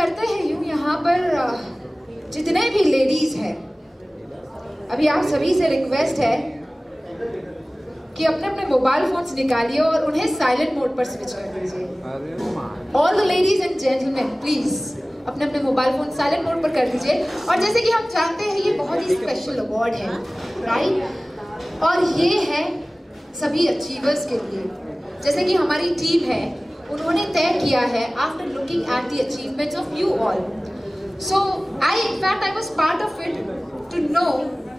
करते हैं यूँ यहाँ पर जितने भी लेडीज हैं, अभी आप सभी से रिक्वेस्ट है कि अपने अपने मोबाइल फोन्स निकालिए और उन्हें साइलेंट मोड पर स्विच कर दीजिए। All the ladies and gentleman please अपने अपने मोबाइल फोन साइलेंट मोड पर कर दीजिए। और जैसे कि हम जानते हैं ये बहुत ही स्पेशल अवार्ड है, राइट? और ये है सभी अचीवर्स के लिए। जैसे कि हमारी टीम है, उन्होंने तय किया है after looking at the achievements of you all. So I in fact I was part of it to know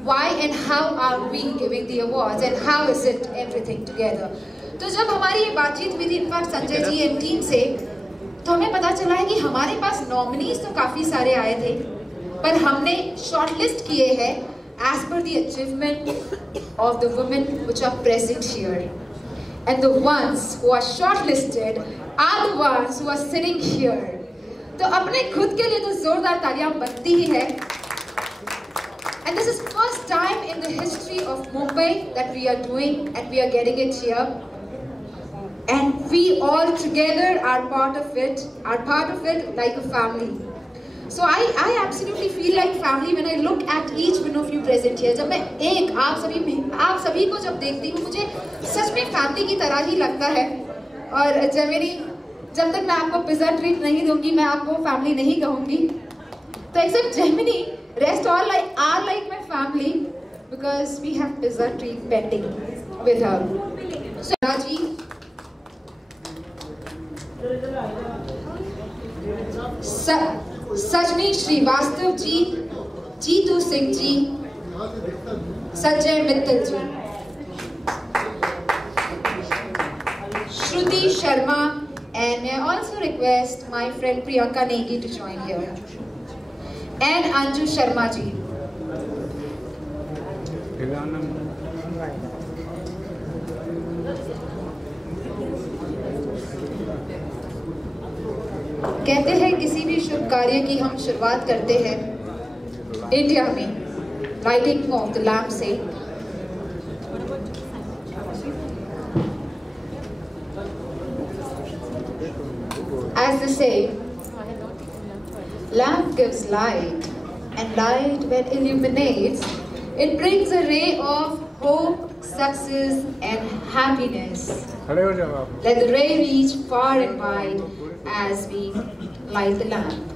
why and how are we giving the awards and how is it everything together। तो जब हमारी ये बातचीत हुई थी in fact Sanjay ji and team से, तो हमें पता चला है कि हमारे पास नॉमिनीज तो काफ़ी सारे आए थे, पर हमने शॉर्टलिस्ट किए हैं as per the achievement of the women which are present here, and the ones who are shortlisted are the ones who are sitting here। तो अपने खुद के लिए तो जोरदार तालियां बनती ही है। And this is first time in the history of Mumbai that we are doing, and we are getting it here, and we all together are part of it like a family। So I absolutely feel like family when I look at each one of you present here। जब मैं आप सभी को जब देखती हूँ, मुझे सच में फैमिली की तरह ही लगता है। और जब तक मैं आपको पिज़्ज़ा ट्रीट नहीं दूंगी, मैं आपको फैमिली नहीं कहूँगी। तो except Gemini, rest all are like my family because we have pizza treat pending with her। So Raji, सजनी श्रीवास्तव जी, जीतू सिंह जी, संजय मित्तल जी, श्रुति Sharma, and may I also request my friend Priyanka Negi to join here, and Anju Sharma ji। कहते हैं किसी भी शुभ कार्य की हम शुरुआत करते हैं इंडिया में लाइटिंग ऑफ द लैम्प से। As they say, lamp gives light, and light when illuminates, it brings a ray of hope, success and happiness। Let the ray reach far and wide as we light the lamp।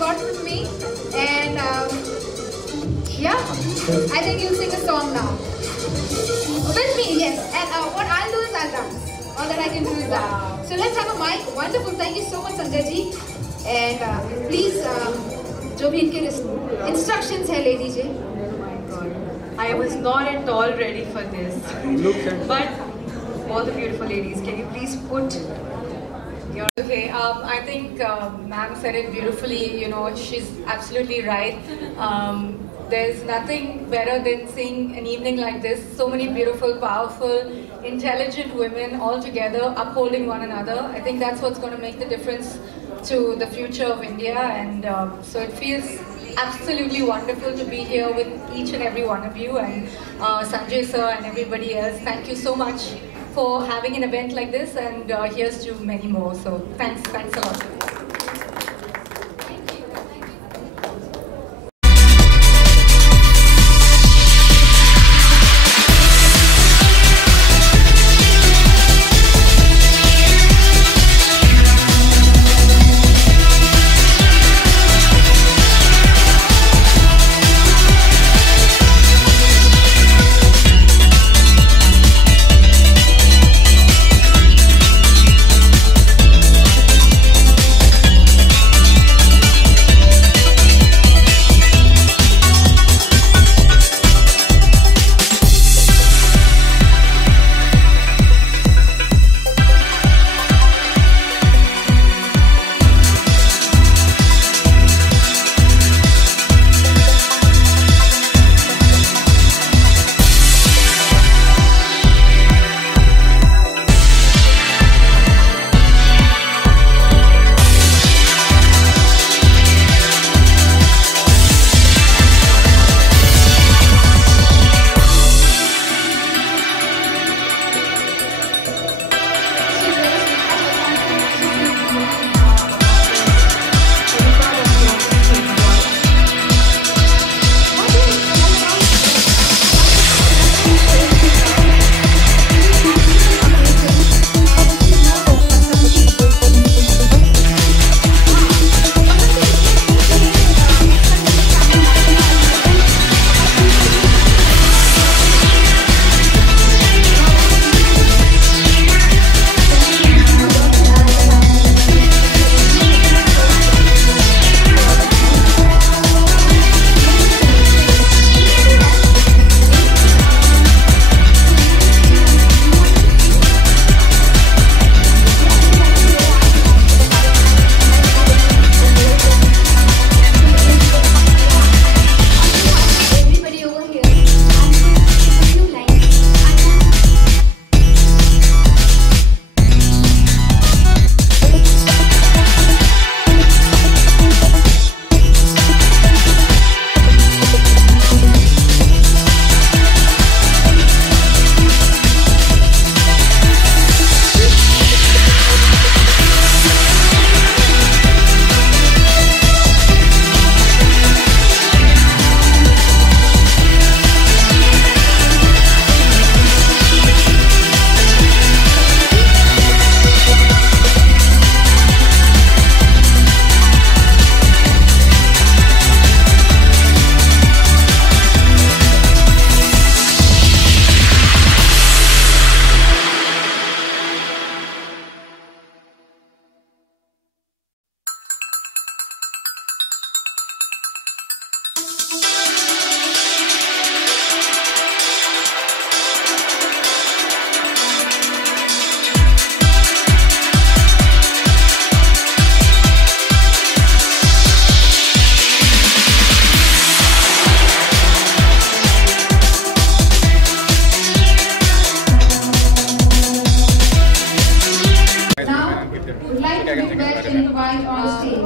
forgotten me, and yeah, I think you'll sing a song now with me. Yes, and what I'll do is I'll dance. All that I can do is that. So let's have a mic. Wonderful. Thank you so much, Sanjay ji. And please, जो भी इनके instructions है ले लीजिए. I was not at all ready for this. But all the beautiful ladies, can you please put your... Okay, I think ma'am said it beautifully. You know, she's absolutely right. There's nothing better than seeing an evening like this. So many beautiful, powerful, intelligent women all together, upholding one another. I think that's what's going to make the difference to the future of India. And so it feels absolutely wonderful to be here with each and every one of you, and Sanjay sir and everybody else. Thank you so much for having an event like this, and here's to many more. So thanks a lot.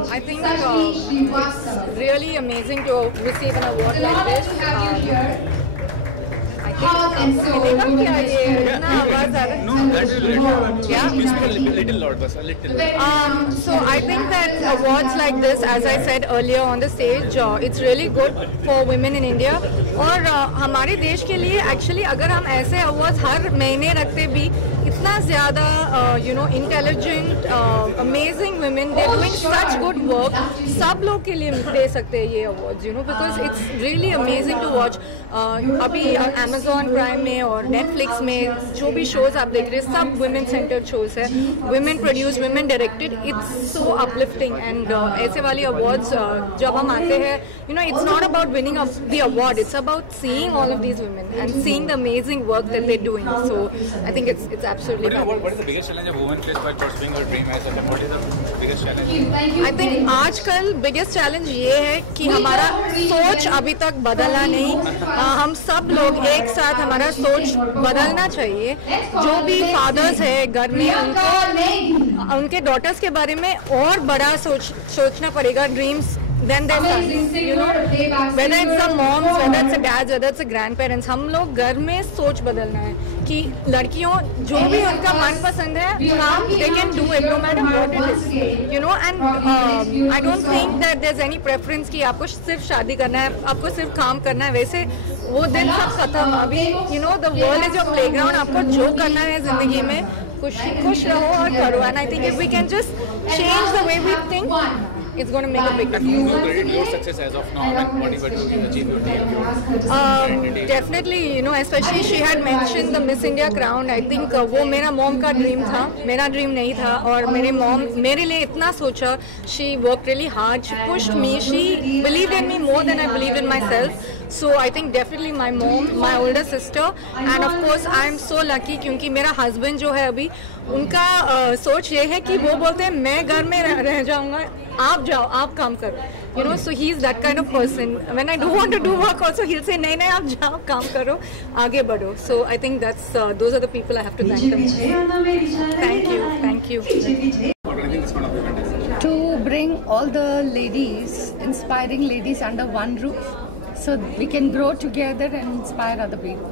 I think really amazing to receive an award like this. So I think that awards like this, as I said earlier on the stage, it's really good for women in India. और हमारे देश के लिए actually अगर हम ऐसे awards हर महीने रखते भी इतना ज़्यादा intelligent amazing women, they doing such good work, सब लोग के लिए दे सकते हैं ये awards, because it's really amazing to watch. अभी अमेजॉन प्राइम में और नेटफ्लिक्स में जो भी शोज आप देख रहे हैं सब वुमेन सेंटर्ड शोज है, women produce, women directed, it's so uplifting. And ऐसे वाली अवार्ड्स जब हम आते हैं, it's not about winning the award, it's about seeing all of these women and seeing the amazing work that they're doing. So I think it's absolutely what is the biggest challenge a woman faces by pursuing her dream as a woman? What is the biggest challenge? I think आजकल biggest challenge ये है कि हमारा सोच अभी तक बदला नहीं। हम सब लोग एक साथ हमारा सोच बदलना चाहिए। जो भी फादर्स है घर में, उनके डॉटर्स के बारे में और बड़ा सोचना पड़ेगा, dreams than their sons, whether it's the moms, whether it's the dads, whether it's the grandparents, हम लोग घर में सोच बदलना है कि लड़कियों जो भी उनका मनपसंद है काम, they can do it no matter what it is, and I don't think that there's any preference कि आपको सिर्फ शादी करना है, आपको सिर्फ काम करना है, वैसे वो दिन सब खत्म। अभी the world is your playground, आपको जो करना है जिंदगी में खुश रहो और करो। And I think if we can just change the way we think, it's going to make a big difference. You credit your success as of now and whatever you achieve your dream. Definitely, especially she had mentioned the Miss India crown. I think वो मेरा mom का dream था, मेरा dream नहीं था, और मेरे mom मेरे लिए इतना सोचा। She worked really hard, she pushed me, she believed in me more than I believed in myself. So I think definitely my mom, my older sister, and of course I am so lucky क्योंकि मेरा husband जो है अभी, उनका सोच ये है कि वो बोलते हैं मैं घर में रह जाऊंगा, आप जाओ, आप काम करो, so he is that kind of person. When I do want to do work also, he'll say नहीं आप जाओ, काम करो, आगे बढ़ो. So I think that's those are the people I have to thank them. Thank you. What do you think this kind of event is? To bring all the ladies, inspiring ladies under one roof, so we can grow together and inspire other people.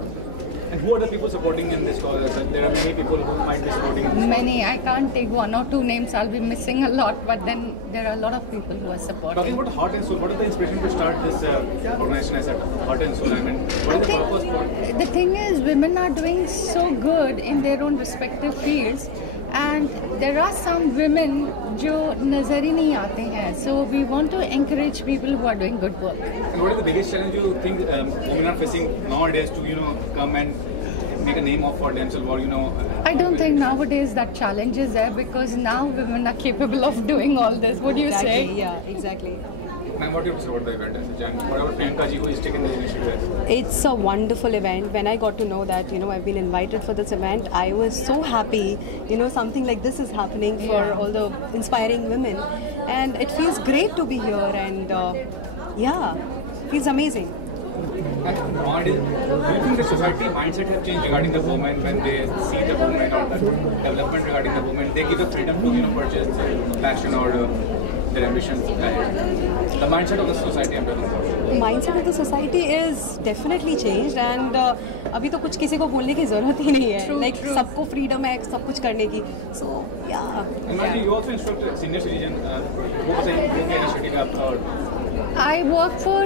And who are the people supporting in this cause? There are many people who might be supporting this. Many. I can't take one or two names. I'll be missing a lot. But then there are a lot of people who are supporting. Talking about Heart and Soul, what is the inspiration to start this organization as Heart and Soul? I mean, what is the purpose for? The thing is, women are doing so good in their own respective fields. And there are some women जो नजर ही नहीं आते हैं. So we want to encourage people who are doing good work. And what is the biggest challenge you think women are facing nowadays to come and make a name of for themselves, or I don't think nowadays that challenge is there because now women are capable of doing all this. What do you say? Yeah, exactly. Ma'am, what do you say about the event? What about Priyanka ji who is taking the initiative? It's a wonderful event. When I got to know that, I've been invited for this event, I was so happy, something like this is happening for all the inspiring women. And it feels great to be here and, feels amazing. And nowadays, do you think the society mindset has changed regarding the women when they see the women or the development regarding the women? They give the freedom to, purchase their passion or their ambitions. The mindset of the society, I'm talking about. The mindset of the society is definitely changed and अभी तो कुछ किसी को बोलने की ज़रूरत ही नहीं है. Like सबको freedom है सब कुछ करने की. So yeah. And you also instruct senior citizen. वो initiative आपका और I work for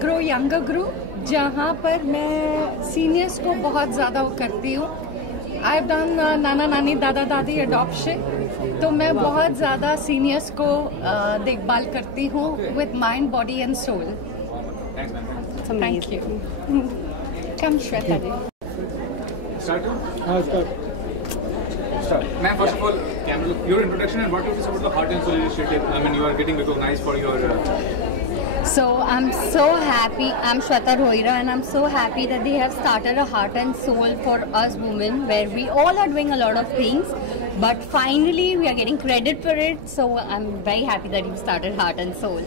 Grow Younger Group, जहाँ पर मैं सीनियर्स को बहुत ज़्यादा वो करती हूँ. I've done नाना नानी दादा दादी adoption, तो मैं बहुत ज़्यादा सीनियर्स को देखभाल करती हूँ with mind, body and soul. Thanks, ma'am. Thank you. Come, Shweta ji. Start. Ma'am, first of all, your introduction and what you say about the Heart and Soul initiative. I mean, you are getting recognized for your. So I'm so happy. I'm Shweta Rohira and I'm so happy that they have started a Heart and Soul for us women, where we all are doing a lot of things, but finally we are getting credit for it. So I'm very happy that you started Heart and Soul.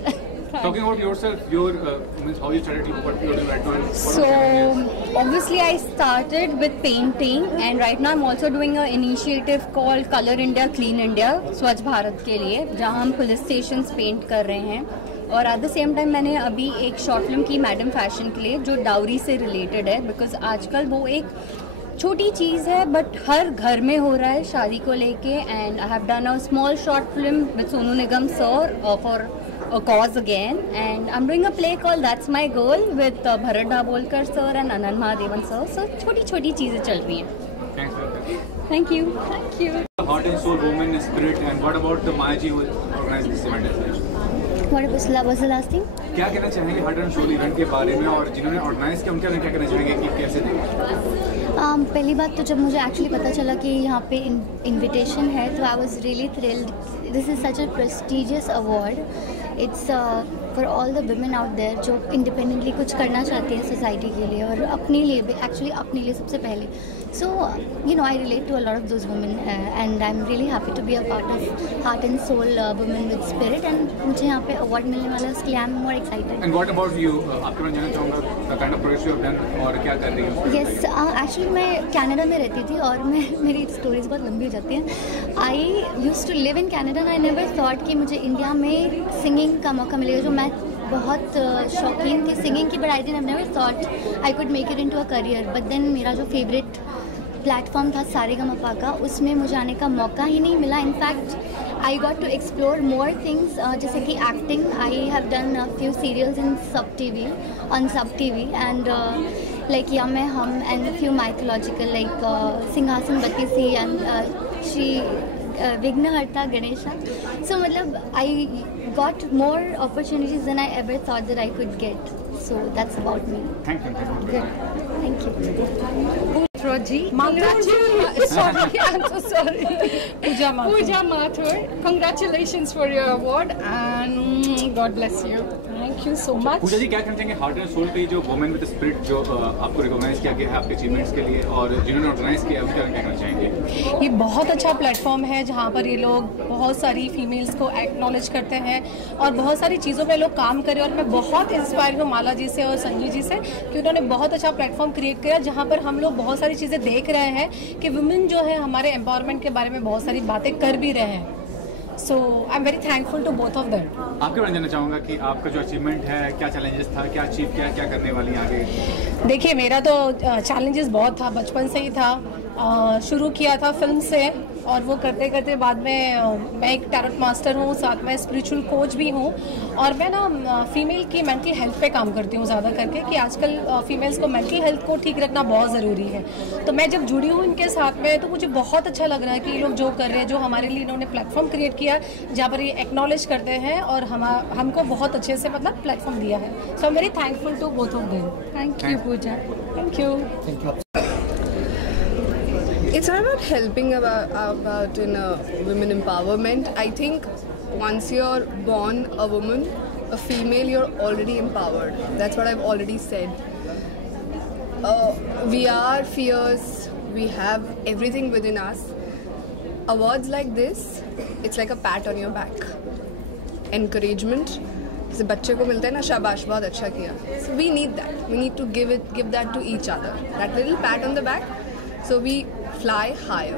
Talking about yourself, how you started, what you're doing right now. So obviously I started with painting, and right now I'm also doing an initiative called Color India, Clean India, स्वच्छ भारत के लिए, जहाँ हम police stations paint कर रहे हैं. और at the same time मैंने अभी एक शॉर्ट फिल्म की मैडम फैशन के लिए, जो डाउरी से रिलेटेड है, बिकॉज आजकल वो एक छोटी चीज़ है बट हर घर में हो रहा है शादी को लेके. And I have done a small short film with Sonu Nigam sir for a cause again, and I'm doing a play called That's My Girl with Bharat Dabholkar sir and Anand Mahadevan sir. So छोटी छोटी चीज़ें चल रही हैं. Thanks. Thank you. Thank you. Heart and soul woman spirit, and what about the Maya ji who organized this event as well? What was the last thing? क्या कहना चाहेंगे heart and soul event के बारे में, और जिन्होंने organise किया उनके बारे में क्या कहना चाहेंगे कि कैसे देखें? पहली बात तो जब मुझे एक्चुअली पता चला कि यहाँ पे इनविटेशन है तो I was really thrilled. This is such a prestigious award. It's for all the women out there जो इंडिपेंडेंटली कुछ करना चाहती हैं सोसाइटी के लिए और अपने लिए भी, एक्चुअली अपने लिए सबसे पहले. So you know I relate to a lot of those women and I am really happy to be a part of heart and soul women with spirit. And मुझे यहाँ पे अवार्ड मिलने वाला है, इसके लिए I am more excited. And what about you? आपके बारे में जानना चाहूँगा the kind of project you have done और क्या कर रही हो? यस, एक्चुअली मैं कनाडा में रहती थी और मेरी स्टोरीज बहुत लंबी हो जाती हैं. I used to live in Canada and I never thought कि मुझे इंडिया में सिंगिंग का मौका मिलेगा. जो मैं बहुत शौकीन थी सिंगिंग की, but I didn't never thought I could make it into a career. But then मेरा जो फेवरेट प्लेटफॉर्म था सारेगामापा का, उसमें मुझे आने का मौका ही नहीं मिला. In fact I got to explore more things, जैसे कि acting. I have done a few serials in Sab TV and like या मैं हम एंड फ्यू माइथोलॉजिकल लाइक सिंहासन बत्तीसी एंड श्री विघ्नहर्ता गणेशा. सो मतलब आई got more opportunities than I ever thought that I could get. So that's about me. Thank you. Good. Thank you. Roji, sorry, I'm so sorry. Pooja Mathur, congratulations for your award and God bless you. Thank you so much. पूजा जी क्या कहना चाहेंगे heart and soul पे जो women with spirit जो आपको recognise किया गया है आपके अचीवमेंट्स के लिए, और जिन्होंने ऑर्गेनाइज किया उसके बारे में क्या कहना चाहेंगे? ये बहुत अच्छा प्लेटफॉर्म है जहाँ पर ये लोग बहुत सारी फीमेल्स को एक्नॉलेज करते हैं और बहुत सारी चीज़ों पे लोग काम करें. और मैं बहुत इंस्पायर हूँ माला जी से और संजय जी से कि उन्होंने बहुत अच्छा प्लेटफॉर्म क्रिएट किया जहाँ पर हम लोग बहुत सारी चीज़ें देख रहे हैं कि वुमेन जो है हमारे एम्पावरमेंट के बारे में बहुत सारी बातें कर भी रहे हैं. So I am very thankful to both of them. आपके बारे में जानना चाहूँगा कि आपका जो अचीवमेंट है क्या चैलेंजेस था, क्या अचीव किया, क्या करने वाली आगे? देखिए मेरा तो चैलेंजेस बहुत था, बचपन से ही था. शुरू किया था फिल्म से और वो करते करते बाद में मैं एक टैरोट मास्टर हूँ, साथ में स्पिरिचुअल कोच भी हूँ. और मैं ना फीमेल की मेंटल हेल्थ पे काम करती हूँ ज़्यादा करके कि आजकल फीमेल्स को मेंटल हेल्थ को ठीक रखना बहुत ज़रूरी है. तो मैं जब जुड़ी हूँ इनके साथ में तो मुझे बहुत अच्छा लग रहा है कि ये लोग जो कर रहे हैं, जो हमारे लिए इन्होंने प्लेटफॉर्म क्रिएट किया जहाँ पर ये एक्नॉलेज करते हैं और हमको बहुत अच्छे से मतलब प्लेटफॉर्म दिया है. So I am very thankful to both of them. Thank you, Pooja. Thank you. It's not about helping about in women empowerment. I think once you're born a woman, a female, you're already empowered. That's what I've already said. We are fierce. We have everything within us. Awards like this, it's like a pat on your back. Encouragement. जैसे बच्चे को मिलता है ना, शाबाश बहुत अच्छा किया. So we need that. We need to give that to each other. That little pat on the back. So we fly higher.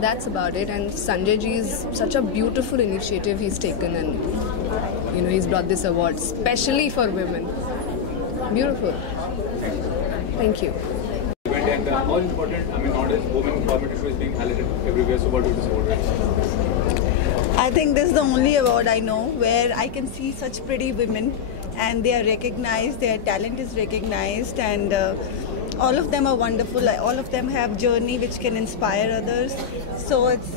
That's about it. And Sanjay ji is such a beautiful initiative he's taken, and he's brought this award specially for women. Beautiful. Thank you. And the all important, nowadays women empowerment issue is being highlighted everywhere. So what do you support? I think this is the only award I know where I can see such pretty women and they are recognized, their talent is recognized, and all of them are wonderful. All of them have journey which can inspire others. So it's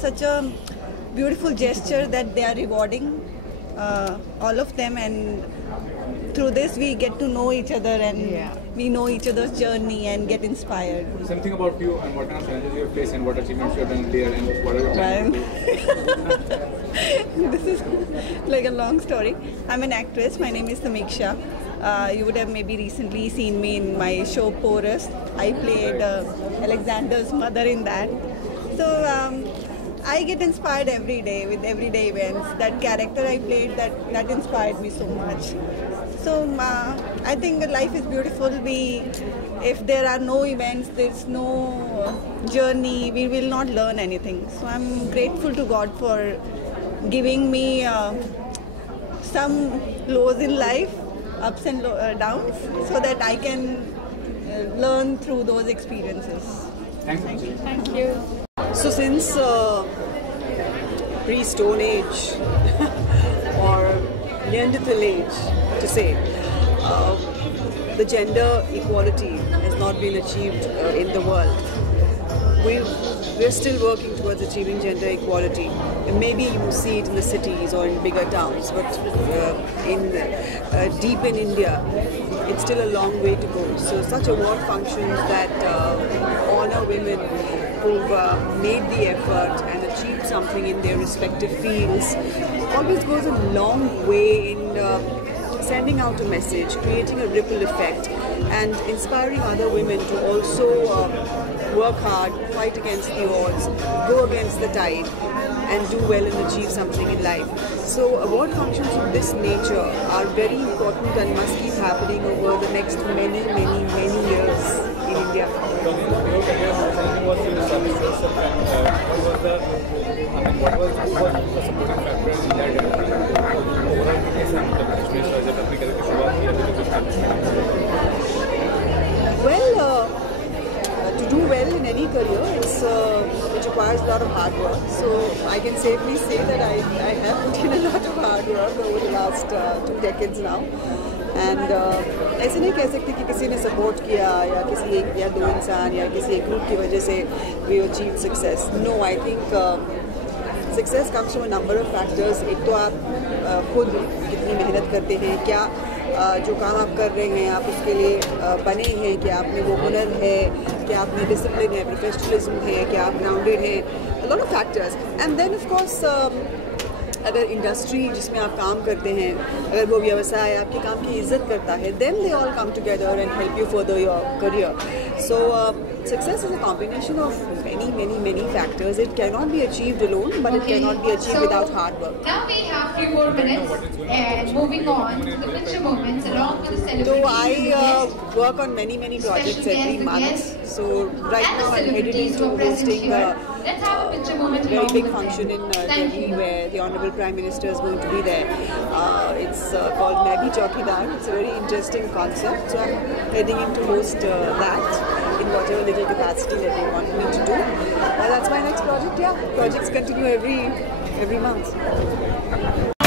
such a beautiful gesture that they are rewarding all of them, and through this we get to know each other and we know each other's journey and get inspired. Something about you and what kind of challenges you have faced and what achievements you have done there and what are your plans? This is like a long story. I'm an actress. My name is Samiksha. You would have maybe recently seen me in my show Porous. I played Alexander's mother in that. So I get inspired every day with everyday events. That character I played, that inspired me so much. So I think life is beautiful. If there are no events, there's no journey, we will not learn anything. So I'm grateful to God for giving me some lows in life, ups and downs, so that I can learn through those experiences. Thank you. Thank you. So since pre-Stone Age or Neanderthal Age, to say, the gender equality has not been achieved in the world. we're still working towards achieving gender equality. And maybe you see it in the cities or in bigger towns, but deep in India, it's still a long way to go. So such award functions that honor women who've made the effort and achieved something in their respective fields always goes a long way in sending out a message, creating a ripple effect, and inspiring other women to also work hard, fight against the odds, go against the tide, and do well and achieve something in life. So award functions of this nature are very important and must keep happening over the next many, many, many years in India. Well, to do well in any career, it requires a lot of hard work. So I can safely say that I have put in a lot of hard work over the last 2 decades now. And ऐसे नहीं कह सकते कि किसी ने support किया या किसी एक या दो इंसान या किसी एक ग्रुप की वजह से we achieved success. No, I think success comes from a number of factors. एक तो आप खुद कितनी मेहनत करते हैं, क्या जो काम आप कर रहे हैं आप उसके लिए बने हैं, क्या आप में वो हुनर है, क्या आप में डिसिप्लिन है, प्रोफेशनलिज्म है, क्या आप ग्राउंडेड हैं, a lot of factors. And then of course अगर इंडस्ट्री जिसमें आप काम करते हैं, अगर वो व्यवसाय आपके काम की इज्जत करता है, then they all come together and help you further your career. So success is a combination of many, many, many factors. It cannot be achieved alone, but it cannot be achieved without hard work. Now we have 3 more minutes, and moving on to the picture moments along with the celebrities. So I work on many, many projects every month. So right now I'm headed into hosting a very big function in Delhi where the Honorable Prime Minister is going to be there. It's called Main Bhi Chaukidar. It's a very interesting concept. So I'm heading in to host that in whatever little capacity that they want me to do. Well, that's my next project. Yeah, projects continue every month.